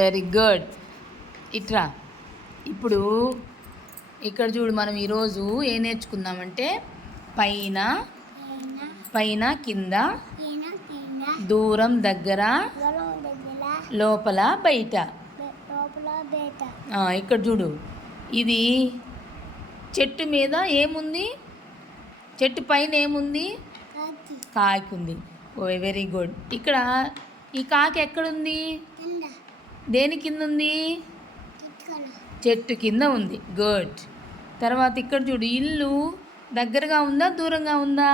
Very good. ఇట్రా. ఇప్పుడు ఇక్కడ చూడు మనం ఈరోజు ఏం నేర్చుకుందామంటే పైన పైన కింద దూరం దగ్గర లోపల బయట. ఇక్కడ చూడు. ఇది చెట్టు మీద ఏముంది? చెట్టు పైన ఏముంది? కాకి. కాకుంది ఓ వెరీ గుడ్. ఇక్కడ ఈ కాకి ఎక్కడుంది? దేని కింద ఉంది? చెట్టు కింద ఉంది. గుడ్ తర్వాత ఇక్కడ చూడు ఇల్లు దగ్గరగా ఉందా దూరంగా ఉందా?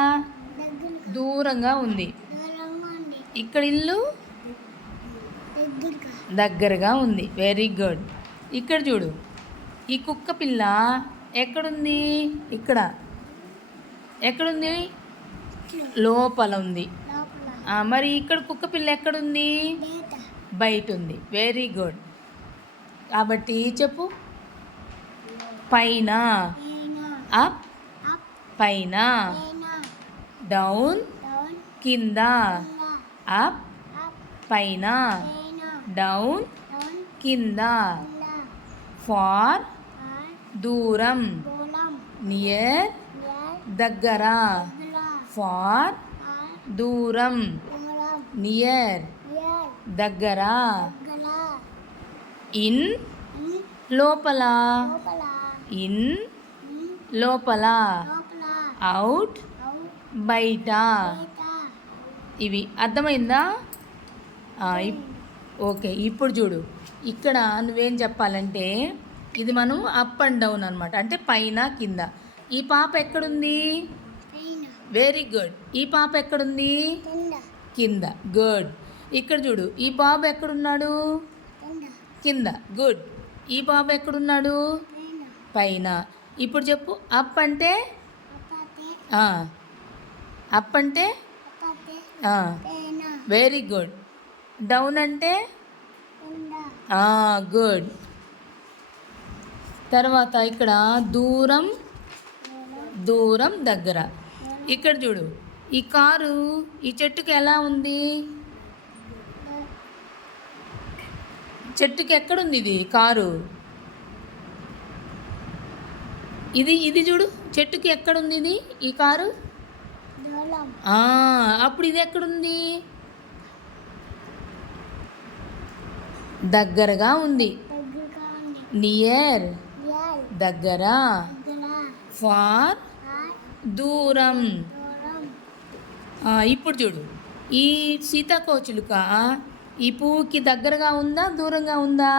దూరంగా ఉంది. ఇక్కడ ఇల్లు దగ్గరగా ఉంది. వెరీ గుడ్ ఇక్కడ చూడు ఈ కుక్క పిల్ల ఎక్కడుంది? ఇక్కడ. ఎక్కడుంది? లోపల ఉంది. మరి ఇక్కడ కుక్క పిల్ల ఎక్కడుంది? బయట ఉంది వెరీ గుడ్ కాబట్టి చెప్పు. పైన? అప్? పైన? డౌన్? కింద? అప్? పైన? డౌన్? కింద? ఫార్? దూరం. నియర్? దగ్గర? ఫార్? దూరం. నియర్? దగ్గర. ఇన్ లోపల. ఇన్ లోపల. అవుట్ బయట. ఇవి అర్థమైందా? ఓకే ఇప్పుడు చూడు. ఇక్కడ నువ్వేం చెప్పాలంటే ఇది మనం అప్ అండ్ డౌన్ అనమాట అంటే పైన కింద. ఈ పాప ఎక్కడుంది? Very good. ఈ పాప ఎక్కడుంది? కింద. గుడ్. ఇక్కడ చూడు ఈ బాబు ఎక్కడున్నాడు? కింద. కింద. గుడ్ ఈ బాబు ఎక్కడున్నాడు? పైన. పైన ఇప్పుడు చెప్పు అప్ అంటే. అప్ అంటే? వెరీ గుడ్ డౌన్ అంటే? గుడ్ తర్వాత ఇక్కడ దూరం దూరం దగ్గర. ఇక్కడ చూడు ఈ కారు ఈ చెట్టుకి ఎలా ఉంది? చెట్టుకి ఎక్కడుంది ఇది కారు. ఇది ఇది చూడు. చెట్టుకి ఎక్కడుంది ఇది ఈ కారు అప్పుడు ఇది ఎక్కడుంది? దగ్గరగా ఉంది. దగ్గరగా ఉంది. నియర్. దగ్గర. ఫార్ దూరం. ఇప్పుడు చూడు. ఈ సీతాకోచిలుక ఈ పువ్వుకి దగ్గరగా ఉందా దూరంగా ఉందా?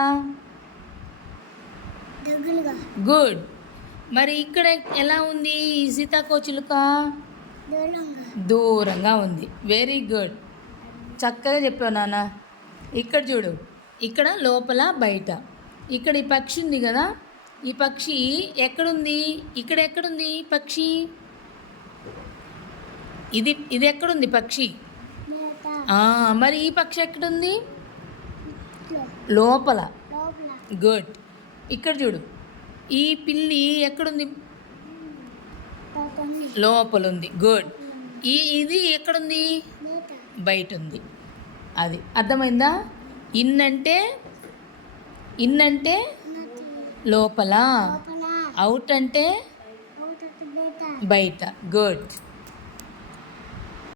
గుడ్. మరి ఇక్కడ ఎలా ఉంది ఈ సీతాకోచిలుక దూరంగా. దూరంగా ఉంది. వెరీ గుడ్ చక్కగా చెప్పావు నాన్న. ఇక్కడ చూడు. ఇక్కడ లోపల బయట. ఇక్కడ ఈ పక్షి ఉంది కదా. ఈ పక్షి ఎక్కడుంది? ఇక్కడ ఎక్కడుంది ఈ పక్షి? ఇది ఇది ఎక్కడుంది పక్షి? మరి ఈ పక్షి ఎక్కడుంది? లోపల. గుడ్. ఇక్కడ చూడు. ఈ పిల్లి ఎక్కడుంది? లోపల ఉంది గుడ్. ఈ ఇది ఎక్కడుంది? బయట ఉంది అది అర్థమైందా? ఇన్ అంటే ఇన్ అంటే లోపల అవుట్ అంటే బయట. గుడ్.